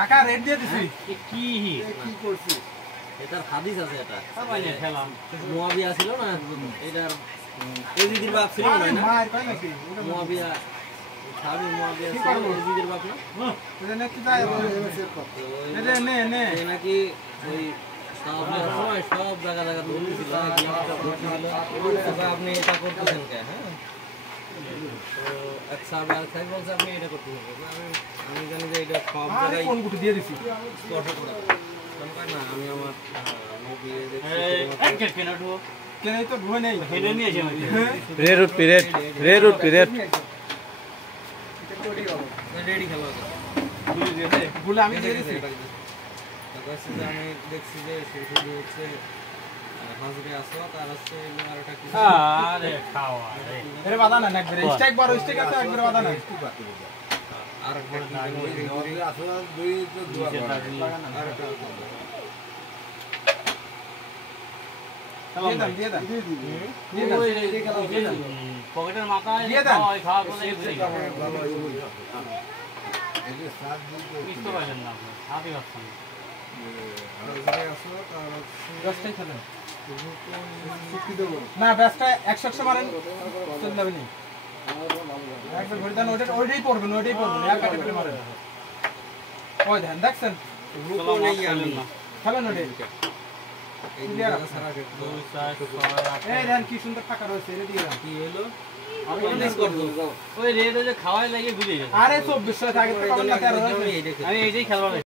কাকা রেড দিয়ে দিছি কি কি করছিস এটার হাদিস আছে এটা সবাই নিয়ে খেলাম মুয়াবিয়া ছিল না এটার এজিদের বাপ ছিল না মার কই নাকি মুয়াবিয়া সাবি মুয়াবিয়া ছিল এজিদের বাপ না এটা নাকি যায় এটা নে নে এই নাকি ওই সাহাবীর সময় সব জায়গা জায়গা দৌড় ছিল তবে আপনি এটা করতেছেন কেন হ্যাঁ তো এক সাহাবী আর সাহেব বলছে আপনি এটা করতে হবে আমি জানি যে এটা সব জায়গায় কোন গুটি দিয়ে দিছি স্পর্শ করা না আমি আমার মুভি দেখছি কেনাটো কেনই তো ধুয়ে নেই হেডে নিয়েছে রেড রুট পিরিয়ড রেডি খেলা গুলো আমি দিয়ে দিছি আমি দেখছি যে শুধু হচ্ছে হাজরে আসো তার হচ্ছে আরেকটা কি আরে খাওয়া এর বাধা না একবারে স্ট্রাইক বড় স্ট্রাইক আছে একবারে বাধা না আর দিয়ে দেন পকেটের মাথায় দিয়ে দেন খাওয়া বলে বুঝতে পারলেন না আপনি সাথে পাচ্ছেন না ব্যাসটা 100 মারেন চলে যাবে নি একবার ঘুরে দেন ওইটাই পড়বেন আর কাটে ফেলে মারেন ওই দেন দেখছেন রূপও নেই আমি খেলেন ওইটাই এই জায়গা সারা দেখো এই দেন কি সুন্দর ফাঁকা রয়েছে এটা দিয়ে কি হলো ওই রেড যে খাওয়াই লাগে বুঝে আরে 24 আগে তো আমি আমি এইটাই খেলবো